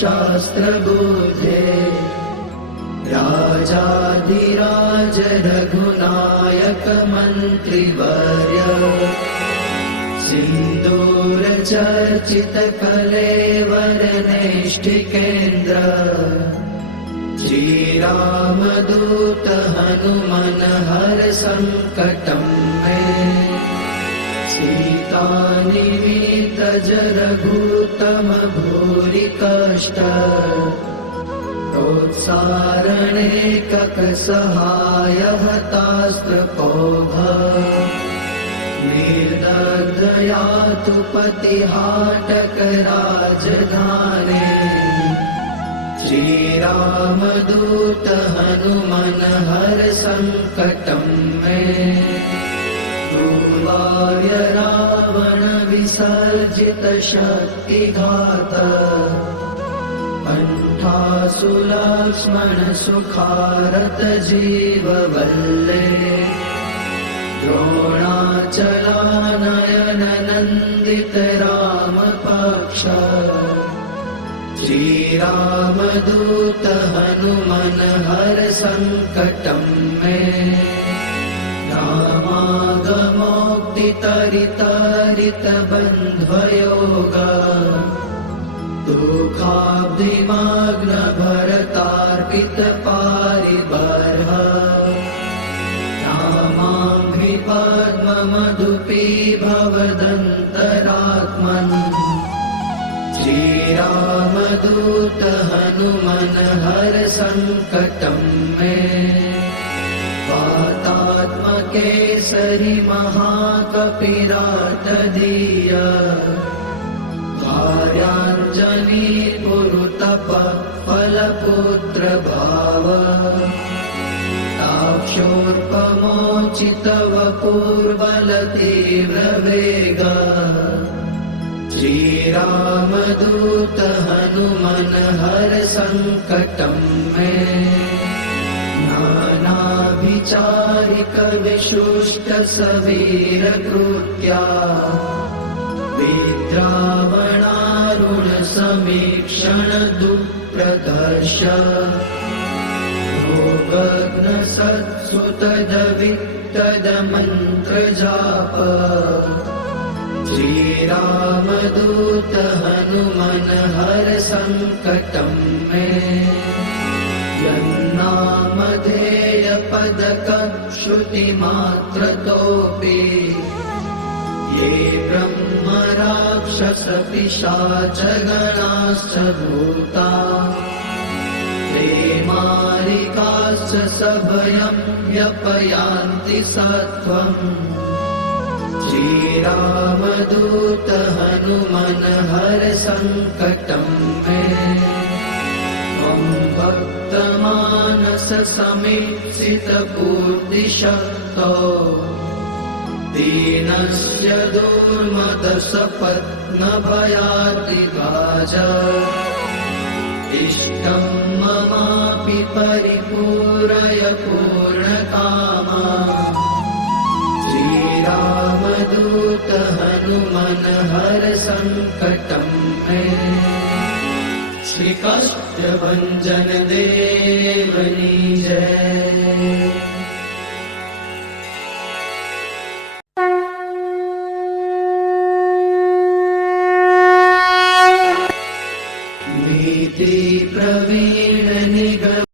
शास्त्रबोधे राजाधिराज रघुनायक मन्त्रिवर्य सिन्दूर चर्चित कलेवर नैष्ठिकेन्द्र श्रीरामदूत हनुमन हर संकटं मे सीतानिमित रघुतम भूरि कष्ट प्रोत्सारणे कक सहाय हतास्त्रपोघ निर्दग्धयातु पतिहाटक राजधाने श्रीरामदूत हनुमन हर संकटं मे दुर्वार्य रावण विसर्जित शक्तिघात कंठासु लक्ष्मण सुखारत जीववल्ले द्रोणाचलानयन नन्दित राम पक्ष श्रीरामदूत हनुमन हर संकटं मे रामागमोक्तितरितरित बन्ध्वयोग दुःखाब्धिमग्न भरतार्पित पारिबर्ह रामाम्भि पद्ममधुपी भवदन्तरात्मन् श्रीरामदूत हनुमन हर संकटं मे वातात्मकेसरि महाकपिरातधीय भार्याञ्जनी पुरुतप फलपुत्र भाव ताक्षोर्पमोचितव पूर्वल तीव्र वेग श्रीरामदूत हनुमन हर संकटं मे नानाविचारिक विशुष्ट सवीर कृत्या विद्रावणारुण समीक्षण दुःप्रदर्श भोगग्न सत्सुतदवित्तद मन्त्र जाप श्रीरामदूत हनुमन हर संकटं मे यन्नामधेय पदक श्रुतिमात्रतोऽपि ये ब्रह्म राक्षस पिशाच गणाश्च भूता ते मारिकाश्च सभयं व्यपयान्ति सत्वम् श्रीरामदूत हनुमन हर संकटं मे त्वं भक्तमानस समीक्षित पूर्तिशक्तो दीनस्य दुर्मदसपत्न भयाद्विभाज इष्टं ममापि परिपूरय पूर्णकामा श्रीरामदूत हनुमन हर संकटं मे श्रीकाष्ठभञ्जन देवनी जय। प्रवीण निगम